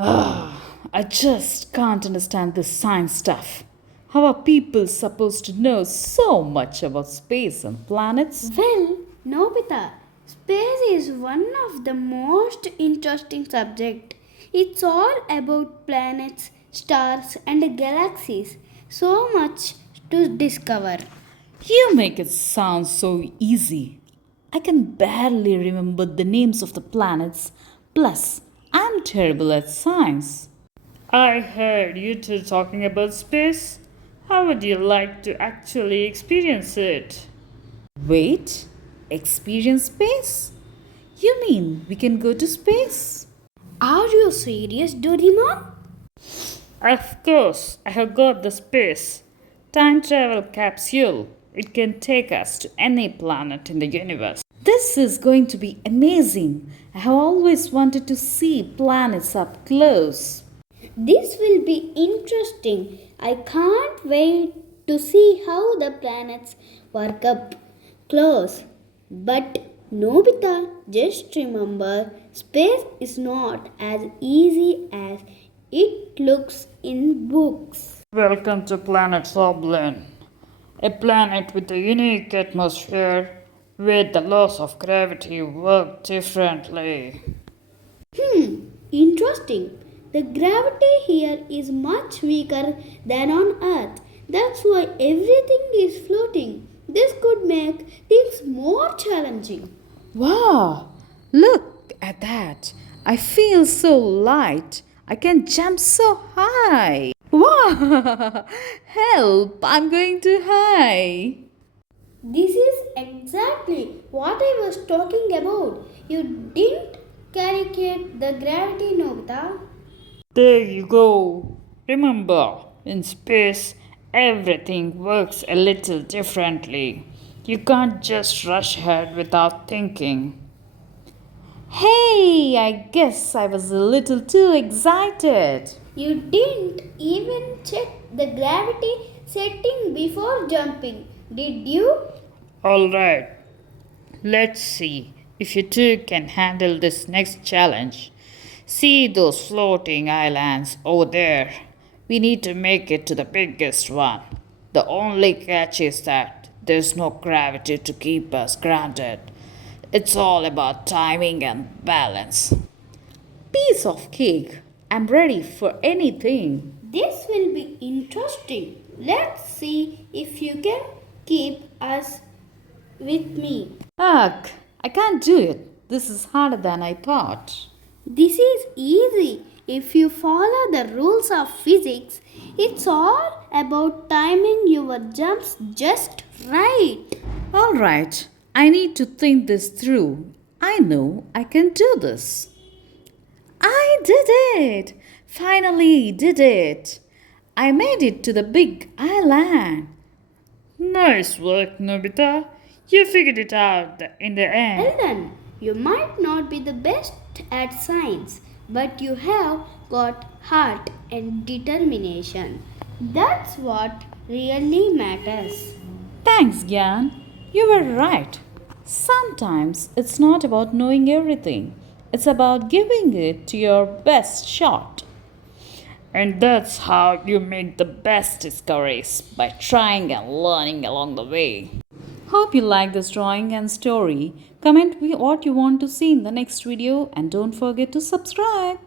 I just can't understand this science stuff. How are people supposed to know so much about space and planets? Well, Nobita, space is one of the most interesting subject. It's all about planets, stars and galaxies. So much to discover. You make it sound so easy. I can barely remember the names of the planets. Plus, I'm terrible at science. I heard you two talking about space. How would you like to actually experience it? Wait, experience space? You mean we can go to space? Are you serious, Doraemon? Of course, I have got the space. Time travel capsule. It can take us to any planet in the universe. This is going to be amazing. I have always wanted to see planets up close. This will be interesting. I can't wait to see how the planets work up close. But Nobita, just remember space is not as easy as it looks in books. Welcome to Planet Zorblin, a planet with a unique atmosphere where the laws of gravity work differently. Interesting. The gravity here is much weaker than on Earth. That's why everything is floating. This could make things more challenging. Wow, look at that. I feel so light. I can jump so high. Wow, help, I'm going too high. This is exactly what I was talking about. You didn't calculate the gravity, Nobita. There you go. Remember, in space, everything works a little differently. You can't just rush ahead without thinking. Hey, I guess I was a little too excited. You didn't even check the gravity setting before jumping, did you? Alright, let's see if you two can handle this next challenge. See those floating islands over there? We need to make it to the biggest one. The only catch is that there's no gravity to keep us grounded. It's all about timing and balance. Piece of cake. I'm ready for anything. This will be interesting. Let's see if you can keep us with me. Ugh, I can't do it. This is harder than I thought. This is easy. If you follow the rules of physics, it's all about timing your jumps just right. Alright, I need to think this through. I know I can do this. I did it! Finally did it! I made it to the big island. Nice work, Nobita. You figured it out in the end. Well done. You might not be the best at science, but you have got heart and determination. That's what really matters. Thanks, Gyan. You were right. Sometimes it's not about knowing everything, it's about giving it to your best shot. And that's how you make the best discoveries by trying and learning along the way. Hope you like this drawing and story. Comment what you want to see in the next video and don't forget to subscribe.